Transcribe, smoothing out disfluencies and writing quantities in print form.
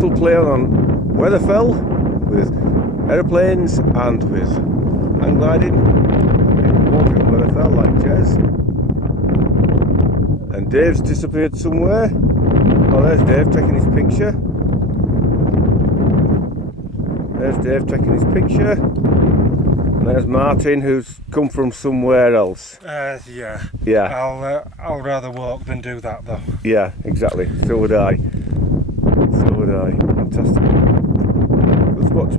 people playing on Wether with aeroplanes and with hang gliding. People walking on Wether like Jez. And Dave's disappeared somewhere. Oh, there's Dave taking his picture. There's Dave taking his picture. And there's Martin, who's come from somewhere else. Yeah. Yeah. I'll rather walk than do that, though. Yeah, exactly. So would I. Fantastic. Good spot to play.